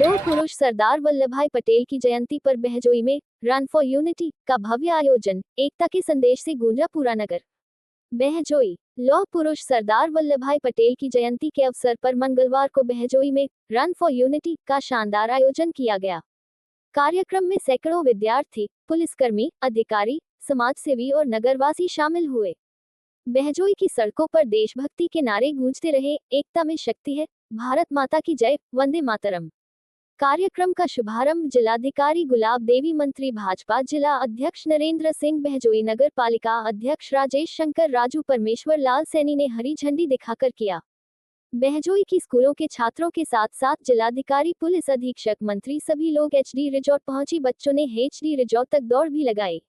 लौह पुरुष सरदार वल्लभभाई पटेल की जयंती पर बहजोई में रन फॉर यूनिटी का भव्य आयोजन, एकता के संदेश से गूंजा पूरा नगर। बहजोई। लौह पुरुष सरदार वल्लभभाई पटेल की जयंती के अवसर पर मंगलवार को बहजोई में रन फॉर यूनिटी का शानदार आयोजन किया गया। कार्यक्रम में सैकड़ों विद्यार्थी, पुलिसकर्मी, अधिकारी, समाजसेवी और नगरवासी शामिल हुए। बहजोई की सड़कों पर देशभक्ति के नारे गूंजते रहे, एकता में शक्ति है, भारत माता की जय, वंदे मातरम। कार्यक्रम का शुभारंभ जिलाधिकारी गुलाब देवी, मंत्री भाजपा जिला अध्यक्ष नरेंद्र सिंह, बहजोई नगर पालिका अध्यक्ष राजेश शंकर, राजू परमेश्वर लाल सैनी ने हरी झंडी दिखाकर किया। बहजोई की स्कूलों के छात्रों के साथ साथ जिलाधिकारी, पुलिस अधीक्षक, मंत्री सभी लोग एचडी रिजॉर्ट पहुंची। बच्चों ने एचडी रिजॉर्ट तक दौड़ भी लगाई।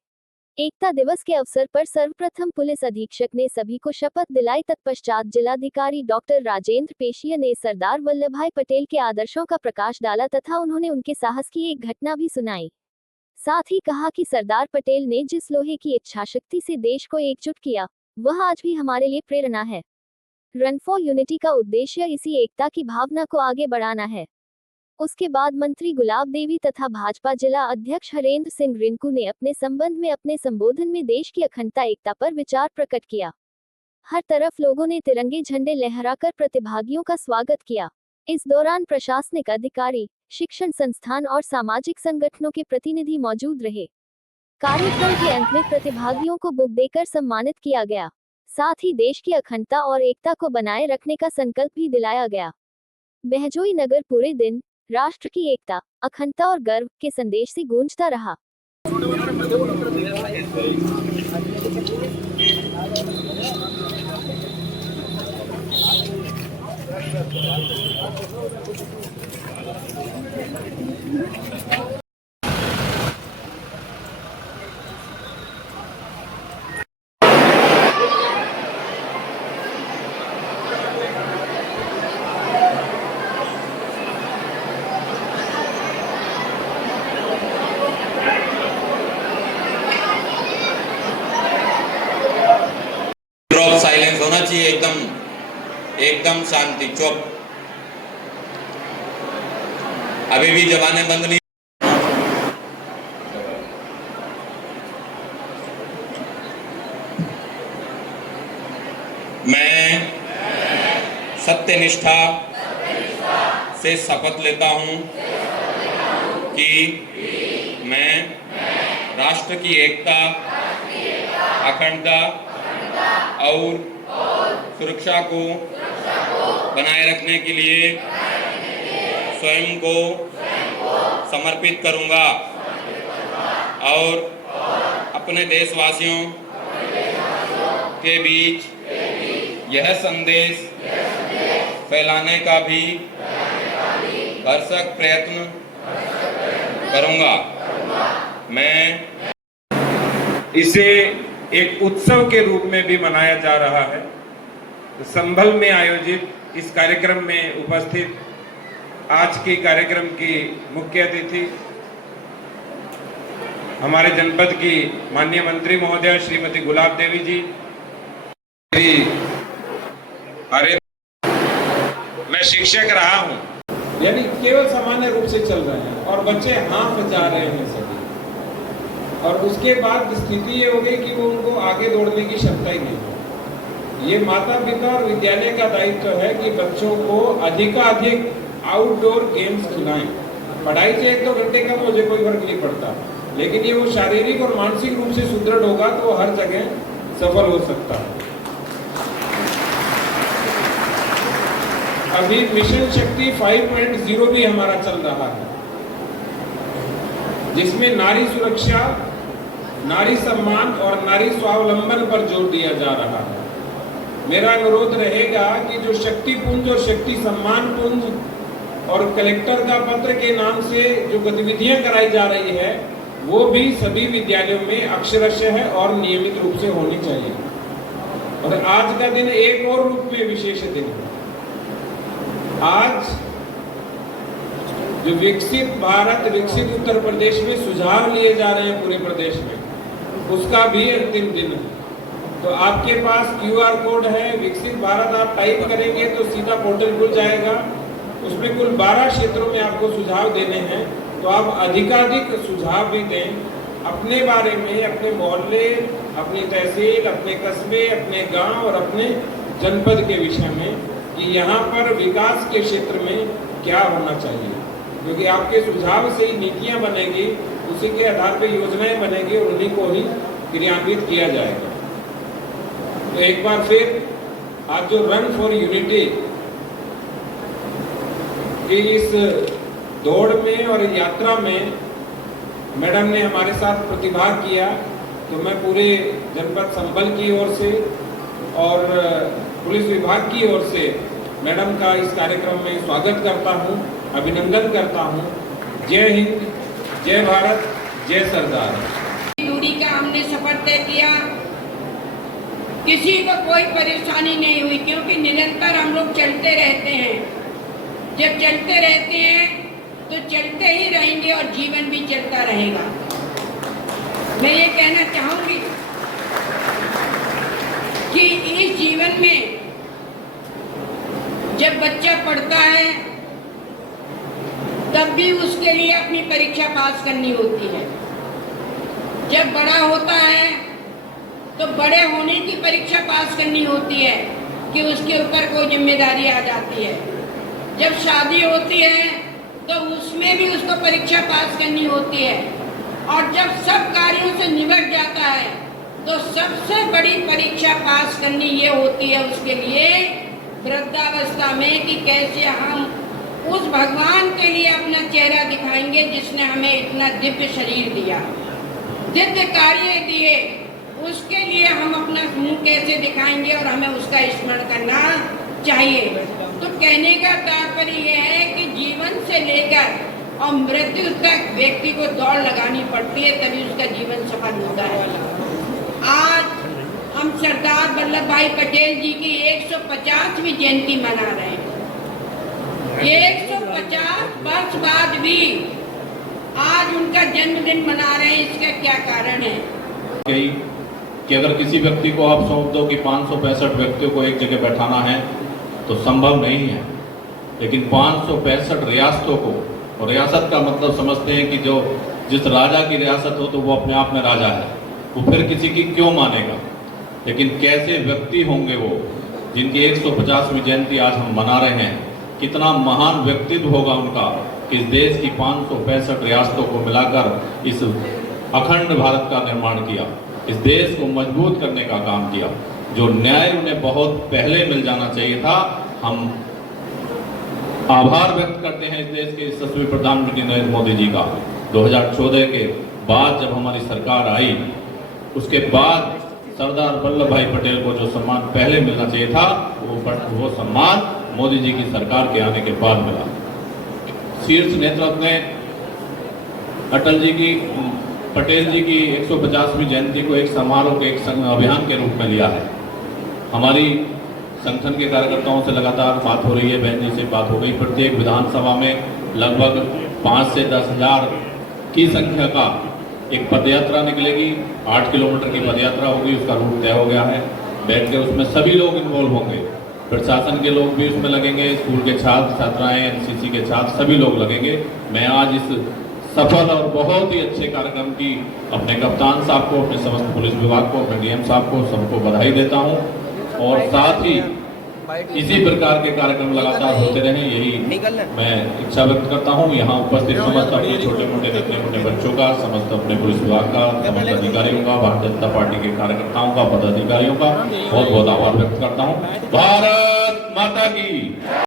एकता दिवस के अवसर पर सर्वप्रथम पुलिस अधीक्षक ने सभी को शपथ दिलाई। तत्पश्चात जिलाधिकारी डॉक्टर राजेंद्र पेशिया ने सरदार वल्लभभाई पटेल के आदर्शों का प्रकाश डाला तथा उन्होंने उनके साहस की एक घटना भी सुनाई। साथ ही कहा कि सरदार पटेल ने जिस लोहे की इच्छाशक्ति से देश को एकजुट किया, वह आज भी हमारे लिए प्रेरणा है। रन फॉर यूनिटी का उद्देश्य इसी एकता की भावना को आगे बढ़ाना है। उसके बाद मंत्री गुलाब देवी तथा भाजपा जिला अध्यक्ष हरेंद्र सिंह रिंकू ने अपने संबंध में अपने संबोधन में देश की अखंडता, एकता पर विचार प्रकट किया। हर तरफ लोगों ने तिरंगे झंडे लहराकर प्रतिभागियों का स्वागत किया। इस दौरान प्रशासनिक अधिकारी, शिक्षण संस्थान और सामाजिक संगठनों के प्रतिनिधि मौजूद रहे। कार्यक्रम के अंत में प्रतिभागियों को बुक देकर सम्मानित किया गया। साथ ही देश की अखंडता और एकता को बनाए रखने का संकल्प भी दिलाया गया। बहजोई नगर पूरे दिन राष्ट्र की एकता, अखंडता और गर्व के संदेश से गूंजता रहा। साइलेंस होना चाहिए, एकदम शांति, चुप। अभी भी जबानें बंद नहीं। मैं सत्यनिष्ठा से शपथ लेता हूं कि मैं राष्ट्र की एकता, अखंडता और सुरक्षा को बनाए रखने के लिए स्वयं को समर्पित करूंगा और अपने देशवासियों के बीच यह संदेश फैलाने का भी भरसक प्रयत्न करूंगा। मैं इसे एक उत्सव के रूप में भी मनाया जा रहा है। तो संभल में आयोजित इस कार्यक्रम में उपस्थित आज के कार्यक्रम की मुख्य अतिथि हमारे जनपद की माननीय मंत्री महोदया श्रीमती गुलाब देवी जी, अरे मैं शिक्षक रहा हूं, यानी केवल सामान्य रूप से चल रहे हैं और बच्चे हाँफ जा रहे हैं सभी, और उसके बाद स्थिति ये हो गई कि वो उनको आगे दौड़ने की क्षमता ही नहीं है। ये माता पिता और विद्यालय का दायित्व है कि बच्चों को अधिकाधिक आउटडोर गेम्स खिलाएं। पढ़ाई से 1-2 घंटे का मुझे कोई फर्क नहीं पड़ता, लेकिन ये वो शारीरिक और मानसिक रूप से सुदृढ़ होगा तो वो हर जगह सफल हो सकता है। अभी मिशन शक्ति 5.0 भी हमारा चल रहा है, जिसमें नारी सुरक्षा, नारी सम्मान और नारी स्वावलंबन पर जोर दिया जा रहा है। मेरा अनुरोध रहेगा कि जो शक्ति पुंज और शक्ति सम्मान पुंज और कलेक्टर का पत्र के नाम से जो गतिविधियां कराई जा रही है, वो भी सभी विद्यालयों में अक्षरशः है और नियमित रूप से होनी चाहिए। और आज का दिन एक और रूप में विशेष दिन है। आज जो विकसित भारत, विकसित उत्तर प्रदेश में सुझाव लिए जा रहे हैं पूरे प्रदेश में, उसका भी अंतिम दिन है। तो आपके पास QR कोड है, विकसित भारत आप टाइप करेंगे तो सीधा पोर्टल खुल जाएगा उसमें कुल 12 क्षेत्रों में आपको सुझाव देने हैं, तो आप अधिकाधिक सुझाव भी दें अपने बारे में, अपने मोहल्ले, अपनी तहसील, अपने कस्बे, अपने गांव और अपने जनपद के विषय में कि यहाँ पर विकास के क्षेत्र में क्या होना चाहिए, क्योंकि आपके सुझाव से ही नीतियाँ बनेगी, उसी के आधार पर योजनाएं बनेंगी और उन्हीं को ही क्रियान्वित किया जाएगा। तो एक बार फिर आज जो रन फॉर यूनिटी की इस दौड़ में और यात्रा में मैडम ने हमारे साथ प्रतिभाग किया, तो मैं पूरे जनपद संभल की ओर से और पुलिस विभाग की ओर से मैडम का इस कार्यक्रम में स्वागत करता हूं, अभिनंदन करता हूं। जय हिंद, जय भारत, जय सरदार। दूरी का हमने सफर तय किया, किसी को कोई परेशानी नहीं हुई, क्योंकि निरंतर हम लोग चलते रहते हैं। जब चलते रहते हैं तो चलते ही रहेंगे और जीवन भी चलता रहेगा। मैं ये कहना चाहूंगी कि इस जीवन में जब बच्चा पढ़ता है तब भी उसके लिए अपनी परीक्षा पास करनी होती है। जब बड़ा होता है तो बड़े होने की परीक्षा पास करनी होती है कि उसके ऊपर कोई जिम्मेदारी आ जाती है। जब शादी होती है तो उसमें भी उसको परीक्षा पास करनी होती है, और जब सब कार्यों से निपट जाता है तो सबसे बड़ी परीक्षा पास करनी ये होती है उसके लिए वृद्धावस्था में कि कैसे हम उस भगवान के लिए अपना चेहरा दिखाएंगे जिसने हमें इतना दिव्य शरीर दिया, दिव्य कार्य दिए, उसके लिए हम अपना मुंह कैसे दिखाएंगे और हमें उसका स्मरण करना चाहिए। तो कहने का तात्पर्य यह है कि जीवन से लेकर और मृत्यु तक व्यक्ति को दौड़ लगानी पड़ती है, तभी उसका जीवन सफल होता है। आज हम सरदार वल्लभ भाई पटेल जी की 150वीं जयंती मना रहे हैं। 150 वर्ष बाद भी आज उनका जन्मदिन मना रहे हैं, इसका क्या कारण है? कि अगर किसी व्यक्ति को आप सौंप दो कि 565 व्यक्तियों को एक जगह बैठाना है तो संभव नहीं है, लेकिन 565 रियासतों को, और रियासत का मतलब समझते हैं कि जो जिस राजा की रियासत हो तो वो अपने आप में राजा है, वो फिर किसी की क्यों मानेगा। लेकिन कैसे व्यक्ति होंगे वो जिनकी 150वीं जयंती आज हम मना रहे हैं, कितना महान व्यक्तित्व होगा उनका कि इस देश की 565 रियासतों को मिलाकर इस अखंड भारत का निर्माण किया, इस देश को मजबूत करने का काम किया। जो न्याय उन्हें बहुत पहले मिल जाना चाहिए था। हम आभार व्यक्त करते हैं इस देश के यशस्वी प्रधानमंत्री नरेंद्र मोदी जी का। 2014 के बाद जब हमारी सरकार आई, उसके बाद सरदार वल्लभ भाई पटेल को जो सम्मान पहले मिलना चाहिए था वो सम्मान मोदी जी की सरकार के आने के बाद मिला। शीर्ष नेतृत्व ने अटल जी की, पटेल जी की 150वीं जयंती को एक समारोह के, एक अभियान के रूप में लिया है। हमारी संगठन के कार्यकर्ताओं से लगातार बात हो रही है, बहन जी से बात हो गई। प्रत्येक विधानसभा में लगभग 5 से 10 हज़ार की संख्या का एक पदयात्रा निकलेगी। 8 किलोमीटर की पदयात्रा होगी, उसका रूट तय हो गया है। बैठ के उसमें सभी लोग इन्वॉल्व होंगे, प्रशासन के लोग भी उसमें लगेंगे, स्कूल के छात्र छात्राएं, एनसीसी के छात्र, सभी लोग लगेंगे। मैं आज इस सफल और बहुत ही अच्छे कार्यक्रम की अपने कप्तान साहब को, अपने समस्त पुलिस विभाग को, अपने डीएम साहब को, सबको बधाई देता हूं, और साथ ही इसी प्रकार के कार्यक्रम लगातार होते रहें, यही मैं इच्छा व्यक्त करता हूं। यहाँ उपस्थित समस्त अपने छोटे मोटे नन्हे मुन्ने बच्चों का, समस्त अपने पुलिस विभाग का, समस्त अधिकारियों का, भारतीय जनता पार्टी के कार्यकर्ताओं का, पदाधिकारियों का बहुत बहुत आभार व्यक्त करता हूँ। भारत माता की।